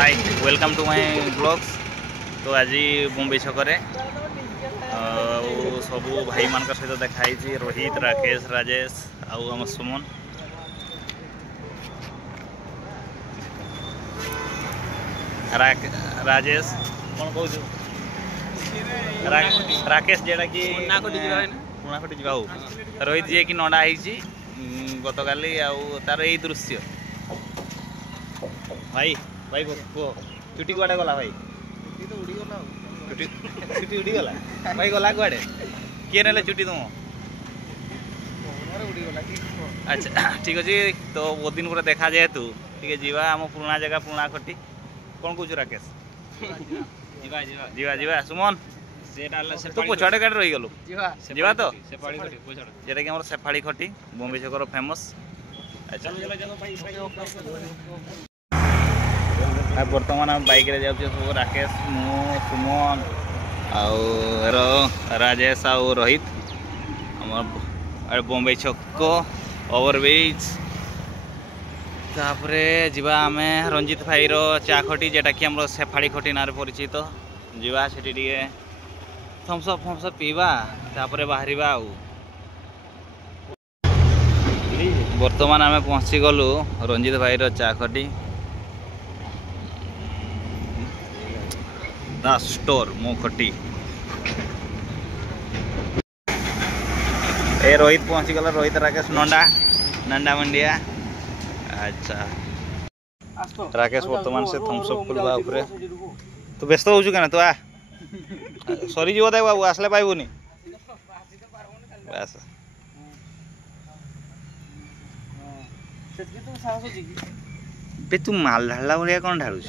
Hi welcome to my blogs. तो आज बॉम्बे छकरे सबू भाई मान सहित देखाई रोहित राकेश राजेश आम सुमन राजेश कौन कौ राकेश जेटा कि पुणाखटी जा रोहित जी कि नडा गत काली तार यही दृश्य भाई भाई कह चुटी कुआड़े गला भाई चुटी उड़ी गला भाई गला कुआड़े किए ना चुटी तुम अच्छा ठीक अच्छे तो बहुत दिन पर देखा जाए तू ठीक है आम पुराना जगह पुराना खटी कौन कौच राकेश जीवा सुमन तू पछाड़े गाड़ी रही गलु जीवा तो जेटा कि सेफाड़ी खटी बॉम्बे छकर फेमस। अच्छा बर्तमान आम बाइक रे जाऊँ सब राकेश मु सुमन राजेश आ रोहित आम बॉम्बे छक ओवरब्रिज तापरे जीवा आमे रंजित भाई रो चा खटी जेटा कि हमरो सेफाड़ी खटी नारे परिचित जीवा सेठी टिके थम्सअप पीवा तापरे बाहरिबा आउ वर्तमान आमे पहुंची गलु रंजित भाई रो चा खटी द स्टोर मो खटी ए रोहित पहुंची गला रोहित राकेश नंडा मंडिया। अच्छा राकेश वर्तमान से थम्सअप खुलवा ऊपर तू व्यस्त हो क्या तू आ सरी जीव दे बाबू आसले पाइबुनी बस बे तू माल ढाला भाया कौन ढालू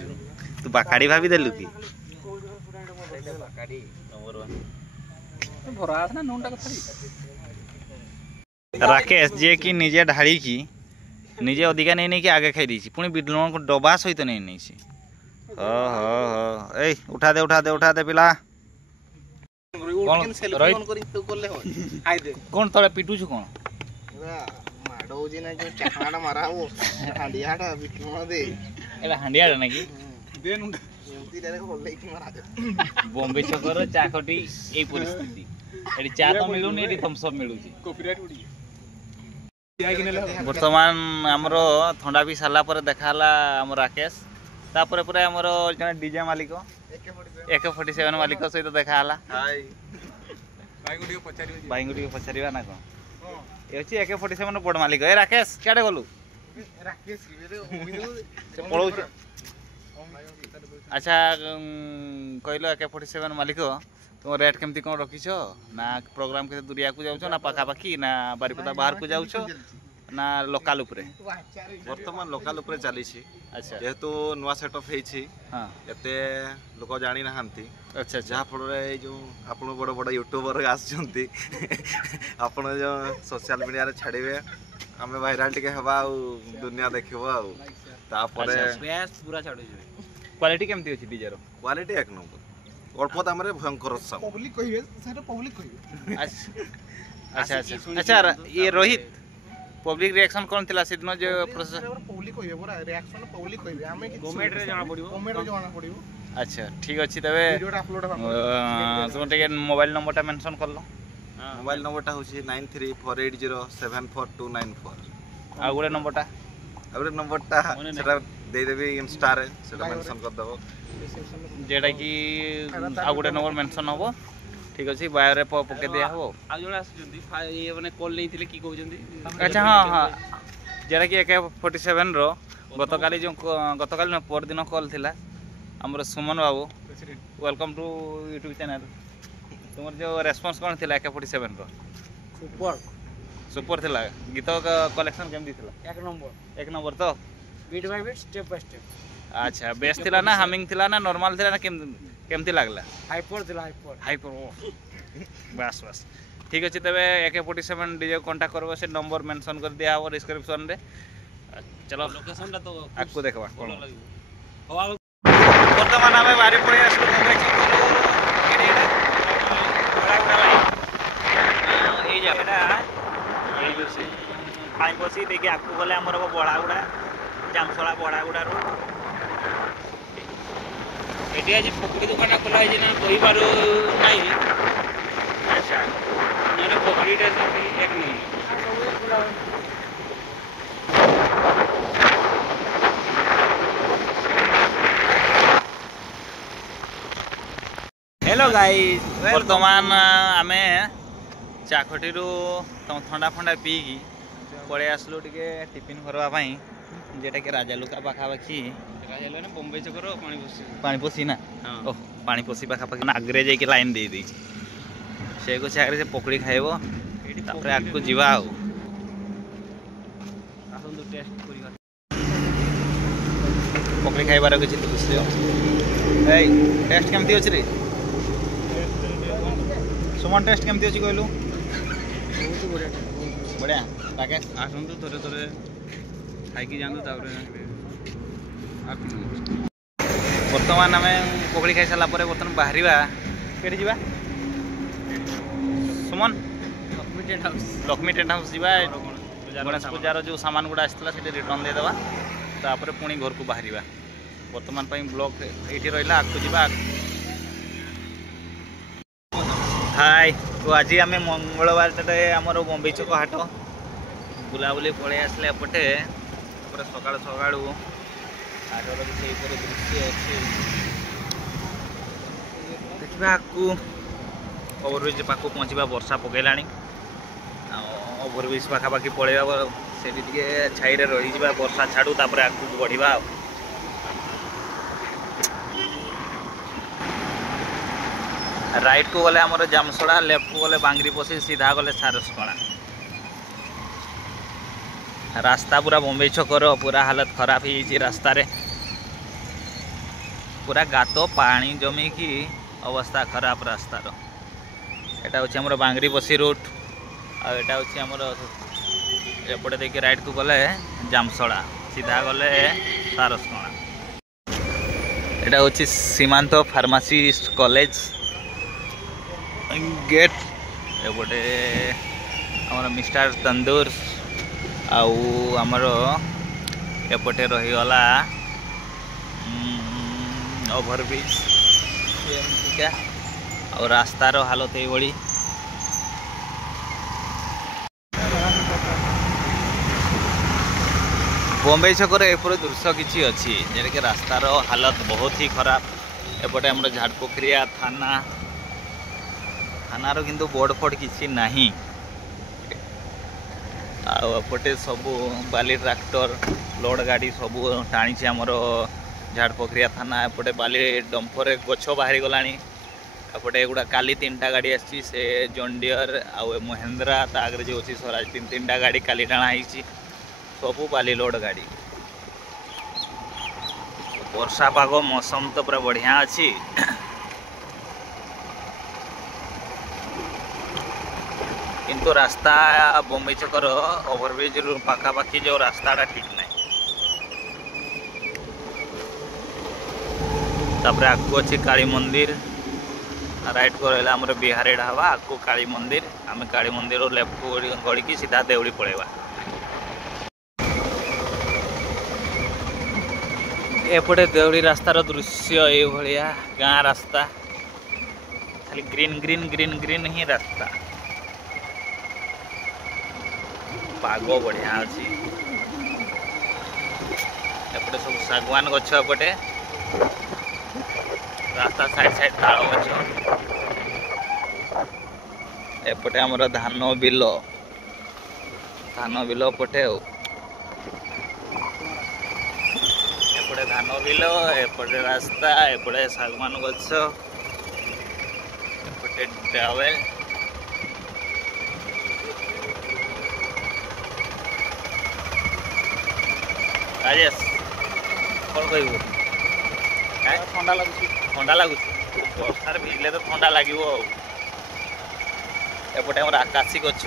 तू बाकाड़ी भाभी देलु कि राकेश जे कि निजे ढाड़ी की निजे अधिका नहीं नहीं कि आगे खाई दी पुणी बिडलों को डबा सहित नहीं नहीं ए उठा दे पिला कौन तले पिटुछु कौन हांडिया ना कि बॉम्बे छकर चा खटी ए परिस्थिति एडी चा तो मिलुनी एडी थम्सअप मिलुची वर्तमान आमर थंडा भी सारा पर देखाला आम राकेश तापर पूरा आमर जने डीजे मालिक AK47 मालिक सहित देखाला भाई को पचारिबा ना कौन ये अच्छी AK47 बड़ मालिक ए राकेश क्याडे गलु पळौ अच्छा कहलो AK47 मालिक तुम रेट केमती कौन रखीछ ना प्रोग्राम के दूरिया को जाउछ ना पाखापाखी ना बारिपदा बाहर को जाउछ ना लोकल उपरे वर्तमान लोकल उपरे चली छी। अच्छा जेहेतु नुआ सेटअप हेछि हां एते लोक जानि नाहंती। अच्छा जहाँ फल जो आपण बड़ बड़ यूट्यूबर आसछंती आपण जो सोशल मीडिया रे छाड़िबे आमे वायरल टिके हबा आ दुनिया देखिबो आ तापरे पूरा छाडु क्वालिटी केमती अछि डीजे रो क्वालिटी एक नंबर अल्प दाम रे भयंकर साउंड पब्लिक कहिबे सेटा पब्लिक कहिबे। अच्छा अच्छा अच्छा ये रोहित पब्लिक रिएक्शन कोन थिला सिदनो जो प्रोसेस पब्लिक कहिबे बोरा रिएक्शन पब्लिक कहिबे आमे कि कमेंट रे जाना पड़िबो कमेंट रे जाना पड़िबो। अच्छा ठीक अछि तबे वीडियोटा अपलोड तुम टिके मोबाइल नंबरटा मेंशन कर लो। मोबाइल नंबरटा होछि 9348074294 आ गुरे नंबरटा सेटा दे देबी इंस्टा रे सेटा मेंशन कर दबो जेटा कि आ गुटे नंबर मेंशन होबो ठीक अछि बायो रे पके दिया होबो आ जोडा आसुचंदी ये माने कॉल नै थिले की कहउचंदी। अच्छा हां जेटा कि AK47 रो गतकाली न पर दिन कॉल थिला हमर सुमन बाबू वेलकम टू यूट्यूब चैनल तुमर जो रेस्पॉन्स कोन थिला AK47 रो सुपर थिला गीत कलेक्शन केम दिथिला एक नंबर तो beat by beat step by step. अच्छा बेस थिला ना हमिंग थिला ना नॉर्मल थिला ना केमती लागला हाइपर थिला हाइपर बस ठीक अछि तबे AK47 डीजे कांटेक्ट करबो से नंबर मेंशन कर दिया हो डिस्क्रिप्शन रे। चलो लोकेशन ता तो आपको देखबा कोन वर्तमान हमें बारी पड़ी आसु मुंबई एरिया बड़ा लाई ए जगह ए जो से पाई बसी देखि आपको बोले हमर बड़ा गुडा जामसला बड़ा गुडा रो ଏଠି ଆଜି ପକୁଡ଼ି ଦୋକାନ ଖୋଲା ହେଇଛି ନା କହିପାରୁ ନାହିଁ। ଆଚ୍ଛା ନହେଲେ ପକୁଡ଼ିଟା ସେଠି ଏକ ନମ୍ବର। हेलो गाइस बर्तमान आमे चाखटीरू ठंडा फंडा पीकी पड़े आसलु टिके टिफिन करवा पाई जेटा कि राजालुका पाखापाखि राजालुका बम्बई चकर पानीपोसी ना ओह पानीपोसी पाखापाखि आगरे जाइए लाइन दे दी से को आगे से पकड़ी खाइब तापर आगको जीवा आउ पकड़ी खाइबार किसी दृश्य टेस्ट केमती अच्छी रे सुमन टेस्ट केमती अच्छी कहलु बढ़िया राकेश आसतु थोड़े थोड़े खाई जातु बर्तमान आम पकड़ी खाई सारा बर्तमान बाहर कहीं जावा सुमन लक्ष्मी टेंट हाउस जावा गणेश पूजार जो सामान गुड़ा आसाला से रिटर्न देदेवा तापर पुणी घर को बाहर बर्तमान ब्लॉग ये रहा आगको जावा हाय तो आज आम मंगलवार आमर बम्बई छक हाट बुलाबुली पलि आसले एपटे सका सका हाटर भी दृश्य अच्छे देखा ओभरब्रिज पाक पहुँचा वर्षा पकईला ओभरब्रिज पाखापाखि पलैया से छाई रही वर्षा छाड़ू तापर आगू बढ़ा राइट को गले आमर जामसड़ा लेफ्ट को गले बांगरी पसी सीधा गले सारसकणा रास्ता पूरा बम्बई छकर पूरा हालत खराब हो रास्ता रे पूरा गात पानी जमी की अवस्था खराब रास्तार एटा हूँ आमर बांगरी पसी रूट आटा हूँ आमर एपटे देखिए राइट को गले जामसड़ा सीधा गले सारसकणा एटा हूँ सीमांत फार्मासिस्ट कॉलेज गेट एपटे आमर मिस्टर तंदूर आमर एपटे रहीगला ओभरब्रिज और रास्तार हालत ये बम्बई छकर एपर दृश्य किसी अच्छी जेटा कि रास्तार हालत बहुत ही खराब एपटे आमर झाड़पोखरिया थानार किंतु बोर्ड फोर्ड किसी नहीं आपटे सबू बाली ट्रैक्टर लोड गाड़ी सबू टाणी आमर झाड़पोखरिया थाना एपटे बाली डंपर गछ बाहरी गलानी एपटे एगुड़ा काली 3टा गाड़ी आसी से जॉन्डियर आउ महिंद्रा आगे जो अच्छी स्वराज 3टा गाड़ी काली टाणाई सबू बाली लोड गाड़ी वर्षा पाग मौसम तो पूरा बढ़िया अच्छी किंतु रास्ता बम्बई छकर ओभरब्रिज पाखापाखि जो रास्ताटा ठीक नहीं तापर आगू अच्छी काली मंदिर राइट को रहा आमर बिहारी ढाबा आगू काली मंदिर आम काली मंदिर लेफ्ट को गड़ी सीधा देवड़ी पलैवा एपटे देवड़ी रास्तार दृश्य ये गाँ रास्ता खाली ग्रीन ग्रीन ग्रीन ग्रीन ही रास्ता पाग बढ़िया अच्छी एपटे सब सागवान गछ एपटे रास्ता साइड साइड ताल गछ एपटे आमर धान बिल पटे एपटे धान बिल एपटे रास्ता एपटे सागवान गछ एपटे ट्रावेल राजेश कौन कहू ठंडा लगुच बर्षार भिजले तो ठंडा लगे एपटे आकाशी गछ